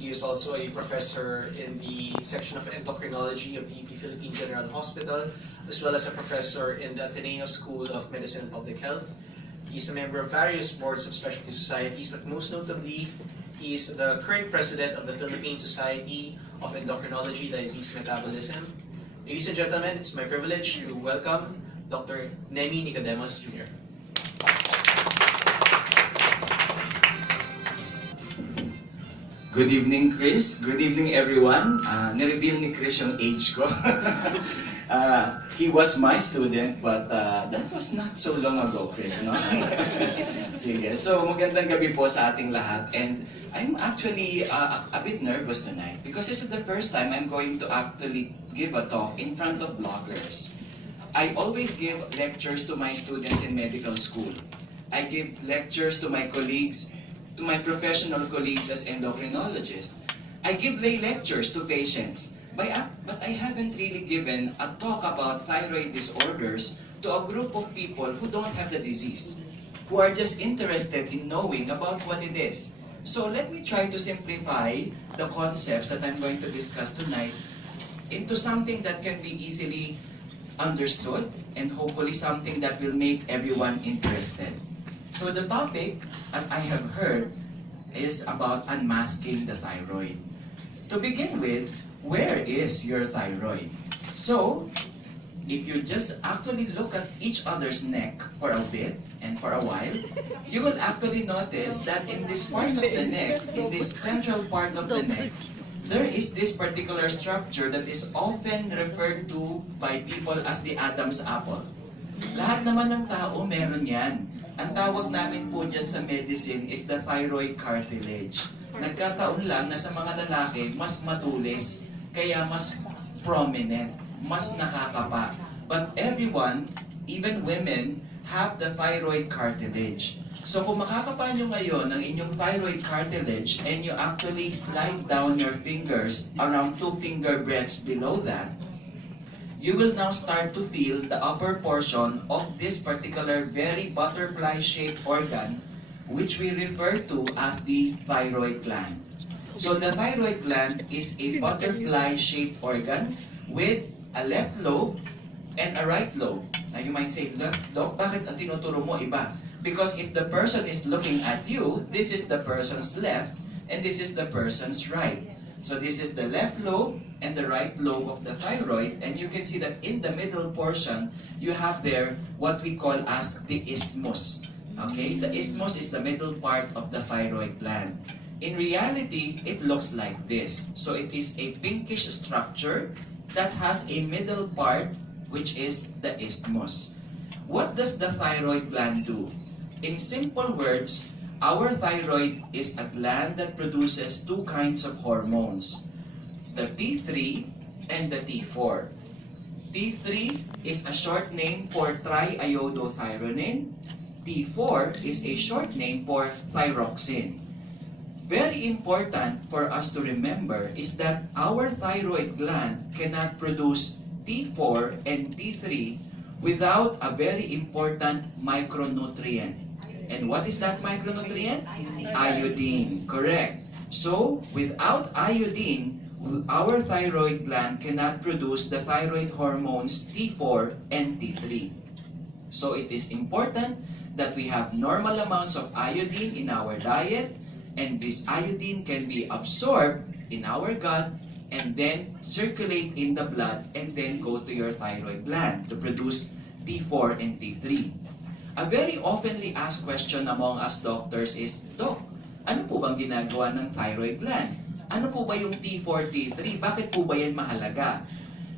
He is also a professor in the section of endocrinology of the UP Philippine General Hospital, as well as a professor in the Ateneo School of Medicine and Public Health. He is a member of various boards of specialty societies, but most notably, he is the current president of the Philippine Society of Endocrinology, Diabetes Metabolism. Ladies and gentlemen, it's my privilege to welcome Dr. Nemecio Nicodemus Jr. Good evening, Chris. Good evening, everyone. Nireveal ni Chris yung age ko. He was my student, but that was not so long ago, Chris, no? Sige. So, magandang gabi po sa ating lahat. And I'm actually a bit nervous tonight because this is the first time I'm going to actually give a talk in front of bloggers. I always give lectures to my students in medical school. I give lectures to my colleagues, to my professional colleagues as endocrinologists. I give lay lectures to patients, but I haven't really given a talk about thyroid disorders to a group of people who don't have the disease, who are just interested in knowing about what it is. So let me try to simplify the concepts that I'm going to discuss tonight into something that can be easily understood and hopefully something that will make everyone interested. So the topic, as I have heard, is about unmasking the thyroid. To begin with, where is your thyroid? So, if you just actually look at each other's neck for a bit and for a while, you will actually notice that in this part of the neck, in this central part of the neck, there is this particular structure that is often referred to by people as the Adam's apple. Lahat naman ng tao meron yan. Ang tawag namin po dyan sa medicine is the thyroid cartilage. Nagkataon lang na sa mga lalaki, mas matulis, kaya mas prominent, mas nakakapa. But everyone, even women, have the thyroid cartilage. So kung makakapa nyo ngayon ng inyong thyroid cartilage and you actually slide down your fingers around 2 finger breadths below that, you will now start to feel the upper portion of this particular very butterfly-shaped organ, which we refer to as the thyroid gland. So the thyroid gland is a butterfly-shaped organ with a left lobe and a right lobe. Now you might say, Doc, bakit ang tinuturo mo iba? Because if the person is looking at you, this is the person's left and this is the person's right. So this is the left lobe and the right lobe of the thyroid, and you can see that in the middle portion, you have there what we call as the isthmus. Okay, the isthmus is the middle part of the thyroid gland. In reality, it looks like this. So it is a pinkish structure that has a middle part, which is the isthmus. What does the thyroid gland do? In simple words, our thyroid is a gland that produces 2 kinds of hormones, the T3 and the T4. T3 is a short name for triiodothyronine. T4 is a short name for thyroxine. Very important for us to remember is that our thyroid gland cannot produce T4 and T3 without a very important micronutrient. And what is that micronutrient? Iodine. Correct. So, without iodine, our thyroid gland cannot produce the thyroid hormones T4 and T3. So, it is important that we have normal amounts of iodine in our diet, and this iodine can be absorbed in our gut and then circulate in the blood and then go to your thyroid gland to produce T4 and T3. A very oftenly asked question among us doctors is, Doc, ano po bang ginagawa ng thyroid gland? Ano po ba yung T4, T3? Bakit po ba yan mahalaga?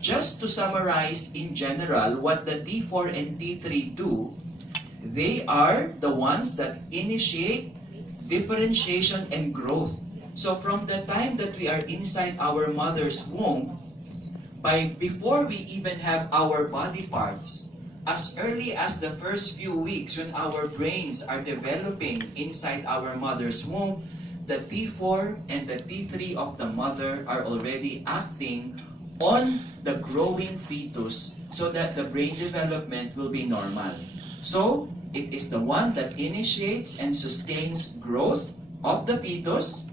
Just to summarize in general what the T4 and T3 do, they are the ones that initiate differentiation and growth. So from the time that we are inside our mother's womb, before we even have our body parts, as early as the first few weeks when our brains are developing inside our mother's womb, the T4 and the T3 of the mother are already acting on the growing fetus so that the brain development will be normal. So, it is the one that initiates and sustains growth of the fetus,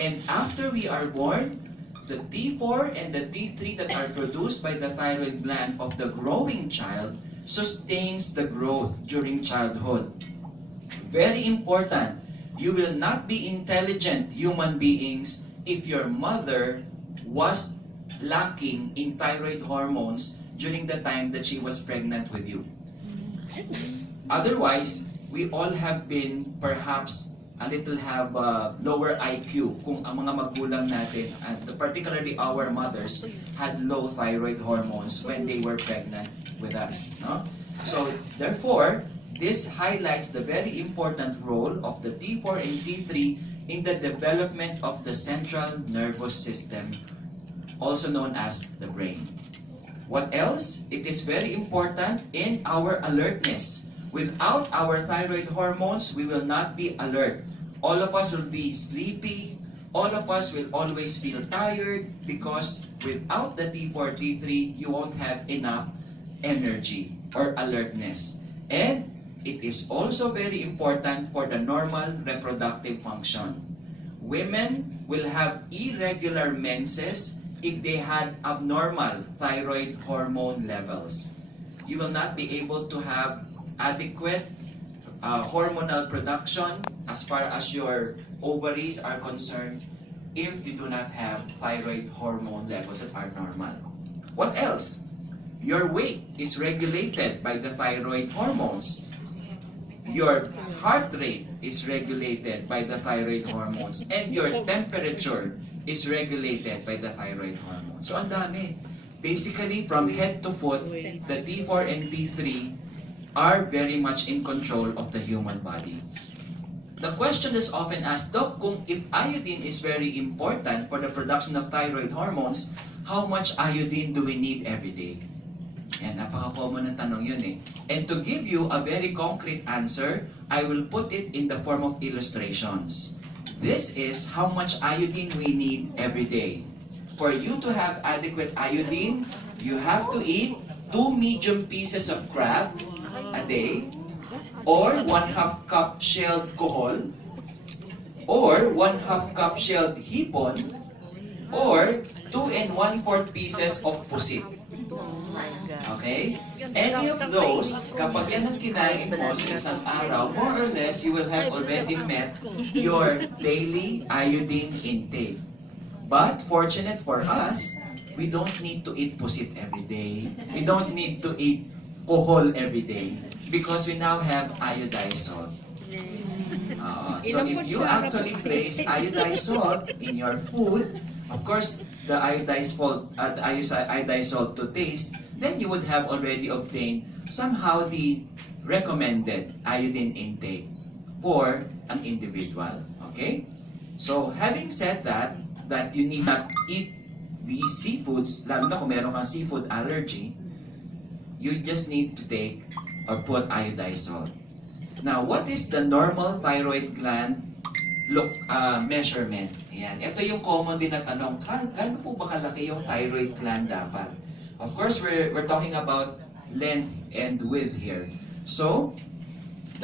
And after we are born, the T4 and the T3 that are produced by the thyroid gland of the growing child sustains the growth during childhood. Very important, you will not be intelligent human beings if your mother was lacking in thyroid hormones during the time that she was pregnant with you. Otherwise, we all have been perhaps a little have lower IQ kung ang mga magulang natin, and particularly our mothers, had low thyroid hormones when they were pregnant with us. No? So, therefore, this highlights the very important role of the T4 and T3 in the development of the central nervous system, also known as the brain. What else? It is very important in our alertness. Without our thyroid hormones, we will not be alert. All of us will be sleepy. All of us will always feel tired because without the T4, T3, you won't have enough energy or alertness. And it is also very important for the normal reproductive function. Women will have irregular menses if they had abnormal thyroid hormone levels. You will not be able to have adequate hormonal production as far as your ovaries are concerned if you do not have thyroid hormone levels that are normal. What else? Your weight is regulated by the thyroid hormones. Your heart rate is regulated by the thyroid hormones. And your temperature is regulated by the thyroid hormones. So ang dami. Basically, from head to foot, the T4 and T3 are very much in control of the human body. The question is often asked, Doc, if iodine is very important for the production of thyroid hormones, how much iodine do we need every day? Yan, napaka-common ng tanong yun eh. And to give you a very concrete answer, I will put it in the form of illustrations. This is how much iodine we need every day. For you to have adequate iodine, you have to eat 2 medium pieces of crab a day, or 1/2 cup shelled kohol, or 1/2 cup shelled hipon, or 2 1/4 pieces of pusit. Okay? Any of those, kapag yan ang kinain mo sa isang araw, more or less, you will have already met your daily iodine intake. But fortunate for us, we don't need to eat pusit every day. We don't need to eat kohol every day because we now have iodized salt. So if you actually place iodized salt in your food, of course, the iodized salt to taste, then you would have already obtained somehow the recommended iodine intake for an individual. Okay? So having said that you need not eat these seafoods, lalo na kung meron kang seafood allergy, you just need to take or put iodized salt. Now, what is the normal thyroid gland measurement? Ayan. Ito yung common din na tanong, gaano po ba kalaki yung thyroid gland dapat? Of course, we're talking about length and width here. So,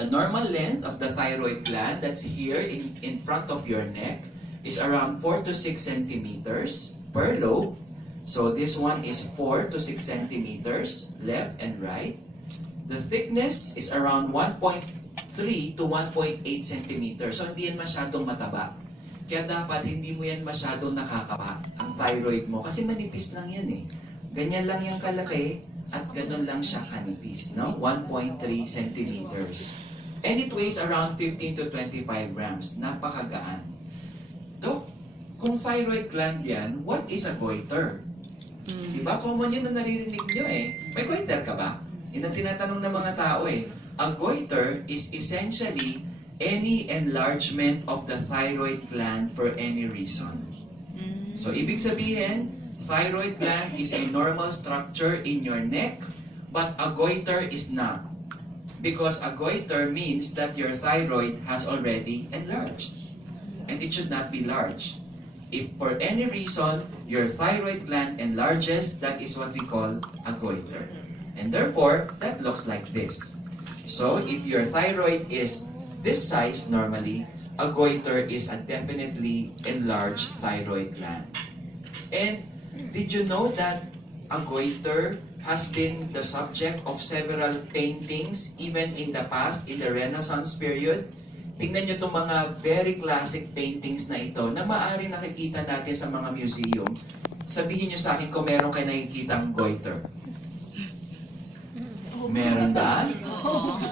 the normal length of the thyroid gland that's here in front of your neck is around 4 to 6 centimeters per lobe. So this one is 4 to 6 centimeters, left and right. The thickness is around 1.3 to 1.8 centimeters. So hindi yan masyadong mataba. Kaya dapat hindi mo yan masyadong nakakapa, ang thyroid mo. Kasi manipis lang yan eh. Ganyan lang yung kalaki at ganun lang siya kanipis. No? 1.3 centimeters. And it weighs around 15 to 25 grams. Napakagaan. Dok, kung thyroid gland yan, what is a goiter? Diba? Common yun na naririnig nyo eh. May goiter ka ba? Yun ang tinatanong ng mga tao eh. A goiter is essentially any enlargement of the thyroid gland for any reason. So, ibig sabihin, thyroid gland is a normal structure in your neck, but a goiter is not. Because a goiter means that your thyroid has already enlarged. And it should not be large. If for any reason, your thyroid gland enlarges, that is what we call a goiter. And therefore, that looks like this. So, if your thyroid is this size normally, a goiter is a definitely enlarged thyroid gland. And did you know that a goiter has been the subject of several paintings even in the past, in the Renaissance period? Tingnan nyo itong mga very classic paintings na ito na maaari nakikita natin sa mga museum. Sabihin nyo sa akin kung meron kayo nakikitang goiter. Meron ba?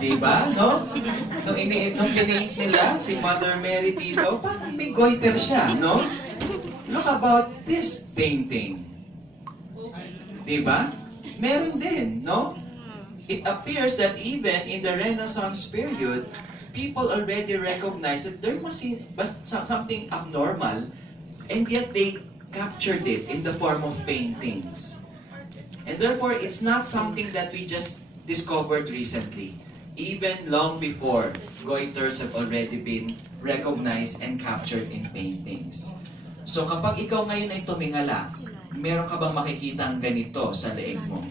Diba? No? Nung pinaint nila, si Mother Mary dito, parang may goiter siya, no? Look about this painting. Diba? Meron din, no? It appears that even in the Renaissance period, people already recognize that there must be something abnormal, and yet they captured it in the form of paintings. And therefore, it's not something that we just discovered recently. Even long before, goiters have already been recognized and captured in paintings. So kapag ikaw ngayon ay tumingala, meron ka bang makikitang ganito sa leeg mo?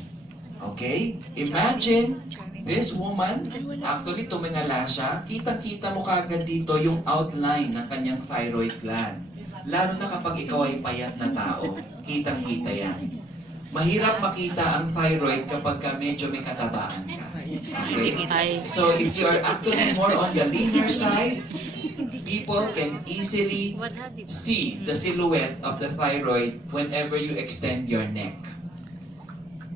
Okay? Imagine this woman, actually tumingala siya, kitang-kita mo kagad dito yung outline ng kanyang thyroid gland. Lalo na kapag ikaw ay payat na tao, kitang-kita yan. Mahirap makita ang thyroid kapag medyo may katabaan ka. Okay? So if you are actually more on the leaner side, people can easily see the silhouette of the thyroid whenever you extend your neck.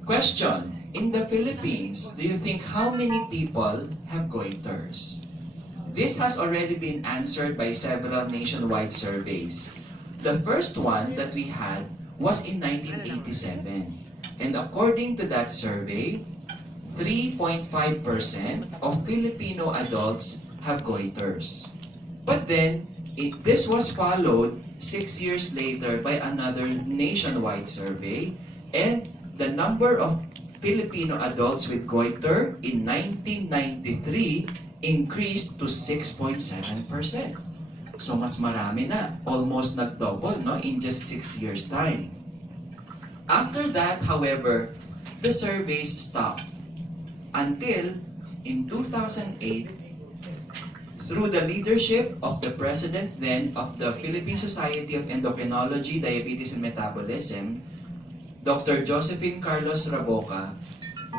Question: in the Philippines, do you think how many people have goiters? This has already been answered by several nationwide surveys. The first one that we had was in 1987. And according to that survey, 3.5% of Filipino adults have goiters. But then, this was followed 6 years later by another nationwide survey, and the number of Filipino adults with goiter in 1993 increased to 6.7%. So mas marami na, almost nag-double, no, in just 6 years' time. After that, however, the surveys stopped until in 2008, through the leadership of the president then of the Philippine Society of Endocrinology, Diabetes and Metabolism, Dr. Josephine Carlos Raboca,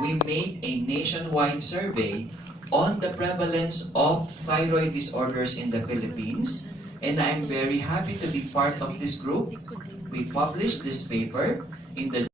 we made a nationwide survey on the prevalence of thyroid disorders in the Philippines, and I am very happy to be part of this group. We published this paper in the